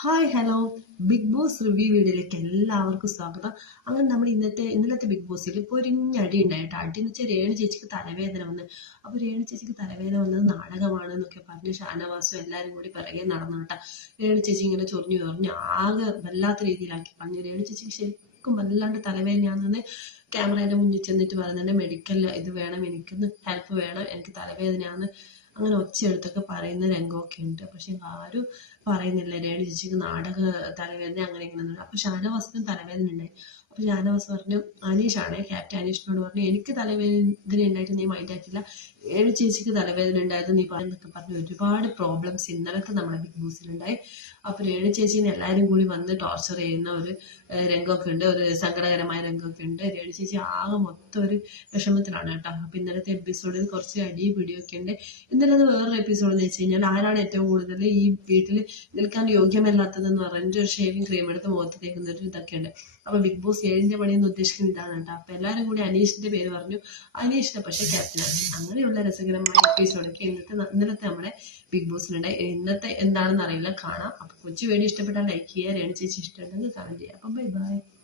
Hi hello Bigg Boss review വീഡിയോയിലേക്ക് എല്ലാവർക്കും സ്വാഗതം. അങ്ങനെ നമ്മൾ ഇന്നത്തെ ഇന്നലത്തെ ബിഗ് ബോസിൽ പൊരിഞ്ഞടി ഉണ്ടായിട്ട്? അടി എന്ന് വെച്ചാൽ രേണു ചേച്ചിക്ക് തലവേദന വന്ന്. അപ്പോൾ രേണു ചേച്ചിക്ക് തലവേദന വന്നത് നാടകമാണ് എന്നൊക്കെ പറഞ്ഞ് ഷാനവാസും എല്ലാവരും കൂടി പിറകെ നടന്നു കേട്ടോ. രേണു ചേച്ചി ഇങ്ങനെ ചൊറിഞ്ഞു ചൊറിഞ്ഞ് ആകെ വല്ലാത്ത രീതിയിലാക്കി പറഞ്ഞു. രേണു ചേച്ചിക്ക് ശരിക്കും വല്ലാണ്ട് തലവേദനയാണെന്ന് ക്യാമറേന്റെ മുന്നിൽ ചെന്നിട്ട് പറയുന്നുണ്ട് മെഡിക്കൽ ഇത് വേണം എനിക്കൊന്ന് ഹെൽപ്പ് വേണം എനിക്ക് തലവേദനയാണ് അങ്ങനെ ഒച്ചയെടുത്തൊക്കെ പറയുന്ന രംഗമൊക്കെ ഉണ്ട്. പക്ഷെ ആരും പറയുന്നില്ല. രേണു ചേച്ചിക്ക് നാടക തലവേദന അങ്ങനെ ഇങ്ങനെ അപ്പൊ ഷാനവാസിനും തലവേദന ഉണ്ടായി. അപ്പൊ ഷാനവാസ് പറഞ്ഞു അനീഷാണ് ക്യാപ്റ്റൻ അനീഷിനോട് പറഞ്ഞു എനിക്ക് തലവേദന ഉണ്ടായിട്ട് നീ മൈൻഡ് ആക്കില്ല രേണു ചേച്ചിക്ക് തലവേദന ഉണ്ടായത് നീ പറയുന്നൊക്കെ പറഞ്ഞു ഒരുപാട് പ്രോബ്ലംസ് ഇന്നലത്തെ നമ്മുടെ ബിഗ് ബോസിലുണ്ടായി അപ്പൊ രേണു ചേച്ചീനെ എല്ലാവരും കൂടി വന്ന് ടോർച്ചർ ചെയ്യുന്ന ഒരു രംഗമൊക്കെ ഉണ്ട്. ഒരു സങ്കടകരമായ രംഗമൊക്കെ ഉണ്ട്. രേണു ചേച്ചി ആകെ മൊത്തം ഒരു വിഷമത്തിലാണ് കേട്ടോ. അപ്പൊ ഇന്നലത്തെ എപ്പിസോഡിൽ കുറച്ച് അടി പിടിയൊക്കെ ഉണ്ട്. ഇന്നലെ വേറൊരു എപ്പിസോഡ് എന്ന് വെച്ച് കഴിഞ്ഞാൽ ആരാണ് ഏറ്റവും കൂടുതൽ ഈ വീട്ടിൽ നിൽക്കാൻ യോഗ്യമല്ലാത്തതെന്ന് പറഞ്ഞിട്ട് ഒരു ഷേവിംഗ് ക്രീം എടുത്ത് മുഖത്ത് തേക്കുന്ന ഒരു ഇതൊക്കെ ഉണ്ട് അപ്പൊ ബിഗ് ബോസ് ഏഴിന്റെ പണി എന്ന് ഉദ്ദേശിക്കുന്ന ഇതാണ് കേട്ടോ. അപ്പൊ എല്ലാവരും കൂടി അനീഷിന്റെ പേര് പറഞ്ഞു. അനീഷിനെ പക്ഷെ ക്യാപ്റ്റനാക്കി അങ്ങനെയുള്ള രസകരമായ എപ്പിസോഡൊക്കെ ഇന്നത്തെ ഇന്നലത്തെ നമ്മുടെ ബിഗ് ബോസിലുണ്ട് ഇന്നത്തെ എന്താണെന്ന് അറിയില്ല. കാണാം. അപ്പൊ കൊച്ചു വീഡിയോ ഇഷ്ടപ്പെട്ടാൽ ലൈക്ക് ചെയ്യുക. രേണു ചേച്ചി ഇഷ്ടമുണ്ടെങ്കിൽ കമന്റ് ചെയ്യുക. അപ്പൊ ബൈ ബൈ